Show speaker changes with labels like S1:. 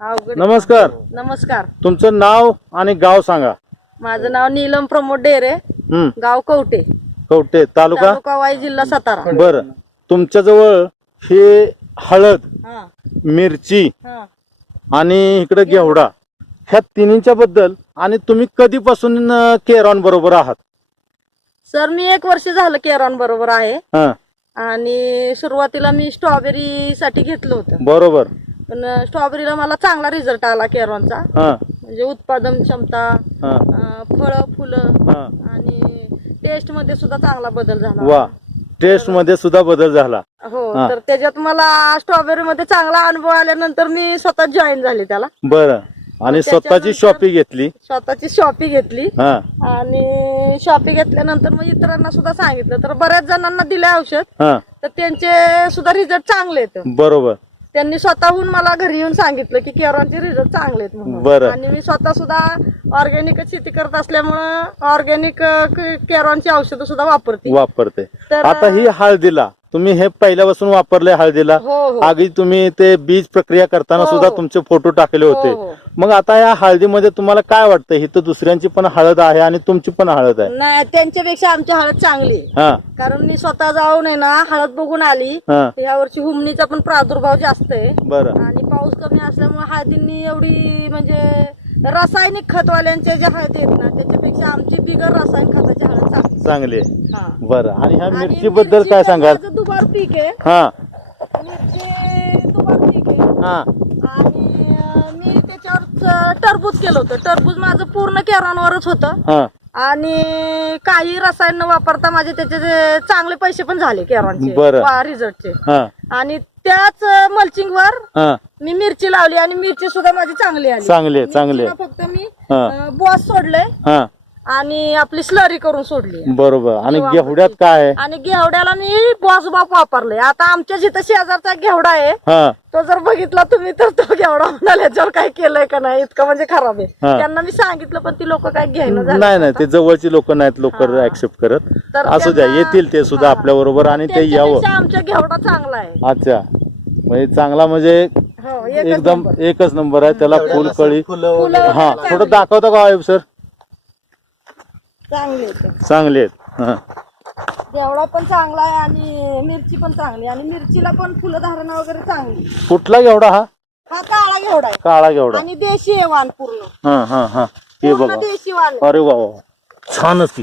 S1: अवघड
S2: नमस्कार.
S1: नमस्कार.
S2: तुमचं नाव आणि गाव सांगा.
S1: माझं नाव नीलम प्रमोद डेरे.
S2: हम्म.
S1: गाव कवटे
S2: कवटे तालुका?
S1: तालुका वाई जिल्हा सातारा.
S2: बर. तुमच्याजवळ हे हळद
S1: हा.
S2: मिरची
S1: हा.
S2: आणि इकडे घेवडा. ह्या तिन्हीच्या बद्दल आणि तुम्ही कधीपासून केरॉन बरोबर आहात?
S1: सर मी एक वर्ष झालं केरॉन बरोबर आहे.
S2: हा.
S1: आणि सुरुवातीला मी स्ट्रॉबेरी साठी घेतलं होतं.
S2: बरोबर.
S1: पण स्ट्रॉबेरीला मला चांगला रिझल्ट आला केरॉनचा.
S2: हा.
S1: म्हणजे उत्पादन क्षमता
S2: हा.
S1: फळं फुलं
S2: हा.
S1: आणि टेस्टमध्ये सुद्धा चांगला बदल झाला.
S2: वा. टेस्टमध्ये सुद्धा बदल झाला.
S1: हो
S2: हा.
S1: तर त्याच्यात मला स्ट्रॉबेरी मध्ये चांगला अनुभव आल्यानंतर मी स्वतः जॉईन झाले त्याला.
S2: बरं. आणि स्वतःची
S1: त्याच्यानंतर-
S2: शॉपी घेतली?
S1: स्वतःची शॉपी घेतली.
S2: हा.
S1: आणि शॉपी घेतल्यानंतर मग इतरांना सुद्धा सांगितलं. तर बऱ्याच जणांना दिले औषध.
S2: हा.
S1: तर त्यांचे सुद्धा रिझल्ट चांगले आहेत.
S2: बरोबर.
S1: त्यांनी स्वतःहून मला घरी येऊन सांगितलं की केरॉनचे रिझल्ट चांगले आहेत म्हणून.
S2: बरं.
S1: आणि मी स्वतः सुद्धा ऑर्गॅनिक शेती करत असल्यामुळं ऑर्गॅनिक केरॉनची औषधं सुद्धा वापरते
S2: वापरते
S1: तर-
S2: आता ही हळदीला तुम्ही हे पहिल्यापासून वापरले हळदीला.
S1: हो हो.
S2: आधी तुम्ही ते बीज प्रक्रिया करताना
S1: हो,
S2: सुद्धा
S1: हो.
S2: तुमचे फोटो टाकले होते.
S1: हो, हो.
S2: मग आता या हळदीमध्ये तुम्हाला काय वाटतं? ही तर दुसऱ्यांची पण हळद आहे आणि तुमची पण हळद आहे.
S1: नाही त्यांच्यापेक्षा आमची हळद चांगली. आहे.
S2: हा.
S1: कारण मी स्वतः जाऊन आहे ना हळद बघून आली.
S2: हा.
S1: या वर्षी हुमणीचा पण प्रादुर्भाव जास्त आहे.
S2: बरं.
S1: आणि पाऊस कमी असल्यामुळे हळदींनी एवढी म्हणजे रासायनिक खतवाल्यांच्या ज्या हळदी आहेत ना त्याच्यापेक्षा आमची बिगर रासायनिक खताची हळद चांगली हा.
S2: बरं आणि ह्या
S1: आणि
S2: मिरची बद्दल काय सांगाल?
S1: माझं दुबार पीक आहे.
S2: हा.
S1: मिरची दुबार पीक आहे.
S2: हा.
S1: आणि अं, मी त्याच्यावर टरबूज केलं होतं. टरबूज माझं पूर्ण केरांवरच होतं.
S2: हा.
S1: आणि काही रसायन न वापरता माझे त्याचे जे चांगले पैसे पण झाले केरॉनचे
S2: बरं.
S1: रिझल्टचे
S2: हा.
S1: आणि त्याच मल्चिंग वर
S2: हा.
S1: मी मिरची लावली आणि मिरची सुद्धा माझी चांगली आली.
S2: चांगली आहे, चांगली आहे.
S1: मिरचीला फक्त मी
S2: हा.
S1: बॉस सोडले
S2: हा.
S1: आणि आपली स्लरी करून सोडली.
S2: बरोबर. आणि. घेवड्यात काय? आहे
S1: आणि घेवड्याला मी बॉस बाप वापरले आता आमच्या जिथं शेजारचा घेवडा आहे
S2: हा.
S1: तो जर बघितला तुम्ही तर तो घेवडा म्हणाल याच्यावर काय केलंय का नाही? इतकं म्हणजे खराब आहे.
S2: हा.
S1: त्यांना मी सांगितलं पण ती लोक काय घ्यायला
S2: नाही नाही ते जवळची लोक नाहीत लोक. ऍक्सेप्ट करत.
S1: तर
S2: असू द्या
S1: त्यांना-
S2: येतील ते सुद्धा
S1: हा.
S2: आपल्या बरोबर आणि ते यावं.
S1: त्याच्यापेक्षा आमच्या घेवडा चांगला आहे.
S2: अच्छा. म्हणजे चांगला म्हणजे
S1: हो एकच
S2: एकदम
S1: नंबर.
S2: एकच नंबर आहे त्याला फुल कळी. हा. थोडं दाखवता का सर
S1: चांगले आहेत.
S2: चांगले आहेत. हा.
S1: पण चांगला आहे आणि मिरची पण चांगली आणि मिरचीला पण फुलं धारणा वगैरे चांगली
S2: कुठला घेवडा हा?
S1: हा काळा घेवडा आहे.
S2: काळा घेवडा.
S1: आणि देशी आहे वाण पूर्ण.
S2: हा हा हा. हे
S1: पूर्ण
S2: बघा.
S1: देशी वाण आहे.
S2: अरे वा वा छानच की